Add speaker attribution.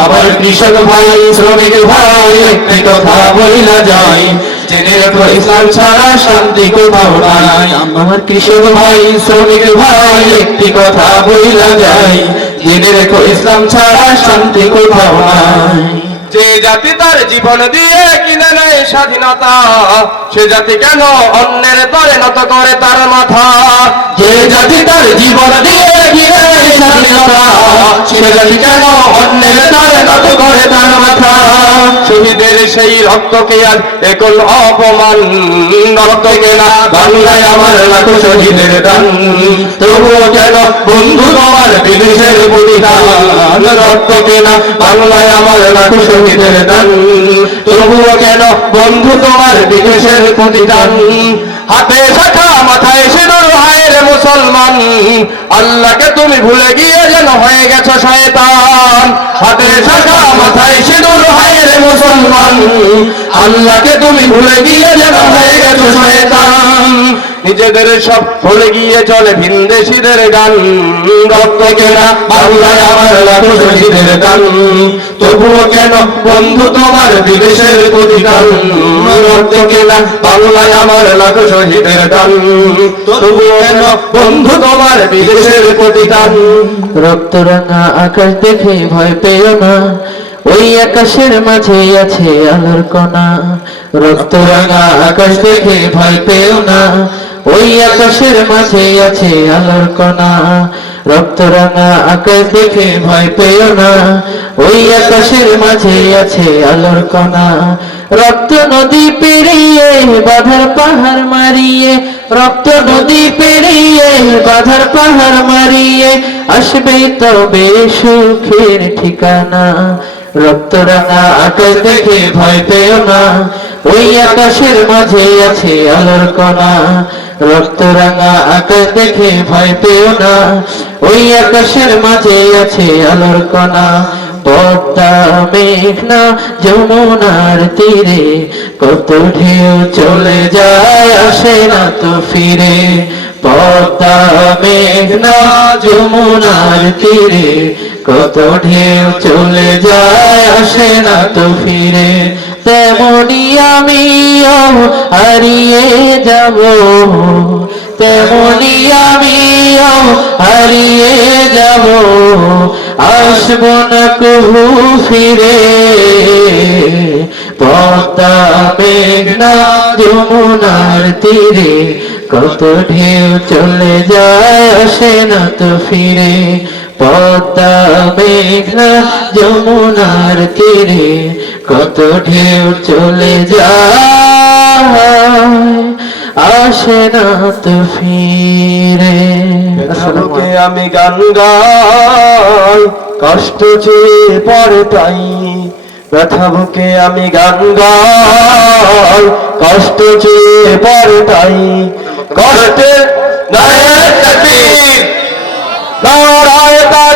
Speaker 1: আমার কৃষক ভাই শ্রমিক ভাই একটি কথা বলিলা যায় জেনে রেখো ইসলাম ছাড়া শান্তি কোথাও নাই। আমার কৃষক ভাই শ্রমিক ভাই একটি কথা বলিলা যায় জেনে রেখো ইসলাম ছাড়া শান্তি কোথাও নাই।
Speaker 2: যে জাতি তার জীবন দিয়ে কিনে নেয় স্বাধীনতা সে জাতি কেন অন্যের তরে নত করে তার মাথা?
Speaker 1: যে জাতি তার জীবন দিয়ে গিয়ে স্বাধীনতা সে জাতি কেন তার মাথা
Speaker 2: শহীদের সেই রক্তকে আজ এখন অপমান। কেনা
Speaker 1: বাংলায় আমার শহীদের দান। তবুও কেন বন্ধু তোমার বিদেশের প্রতিদান। রক্ত কেনা বাংলায় আমার লাখো শহীদের দান। তবুও কেন বন্ধু তোমার বিদেশের প্রতিদান।
Speaker 2: হাতে শাখা মাথায় হায়ের মুসলমান। আল্লাহকে তুমি ভুলে গিয়ে যেন হয়ে গেছো শয়তান। হাতে শাখা মাথায় সিঁদুর হায়ের মুসলমান।
Speaker 1: আল্লাহকে তুমি ভুলে গিয়ে যেন হয়ে গেছো শয়তান।
Speaker 2: নিজেদের সব ভুলে গিয়ে চলে ভিনদেশিদের গান। রক্ত কেনা
Speaker 1: বাংলায় আমার লাখো শহীদের দান তবুও কেন বন্ধু তোমার বিদেশের প্রতিদান? রক্ত কেনা বাংলায় আমার লাখো শহীদের দান তবুও কেন বন্ধু তোমার বিদেশের প্রতিদান?
Speaker 3: রক্ত রাঙা আকাশ দেখে ভয় পেও না। ওই আকাশের মাঝে আছে আলোর কণা। রক্ত রাঙা আকাশ দেখে ভয় পেও না। ওই আকাশের মাঝে আছে আলোর কণা। রক্ত রাঙা আকাশ দেখে ভয় পেও না। ওই আকাশের মাঝে আছে আলোর কণা। রক্ত নদী পেরিয়ে বাধার পাহাড় মারিয়ে। রক্ত নদী পেরিয়ে বাধার পাহাড় মারিয়ে। আসবে তবে সুখের ঠিকানা। রক্ত রাঙা আকাশ দেখে ভয় পেও না। ওই আকাশের মাঝে আছে আলোর কণা। আকাশ দেখে ভয় পেও না। ওই আকাশের মাঝে আছে আলোর কণা। পদ্মা, মেঘনা, যমুনার তীরে কত ঢেউ চলে যায়, আসে না তো ফিরে। পদ্মা, মেঘনা, যমুনার তীরে কত ঢেউ চলে যায়, আসে না তো ফিরে। তেমনি আমিও হারিয়ে যাব। তেমনি আমিও হারিয়ে যাব। আসব না কবু ফিরে। পদ্মা, মেঘনা, যমুনার তীরে। কত ঢেউ চলে যায়, আসে না তো ফিরে। পদ্মা মেঘনা যমুনার তীরে কত ঢেউ চলে যায়, আসে না তো ফিরে।
Speaker 2: ব্যথাবুকে আমি গান গাই, কষ্ট চেয়ে পরে তাই ব্যথা বুকে আমি গান গাই, কষ্ট চেয়ে পরে তাই কষ্টে নারায়ণ নারায়ণ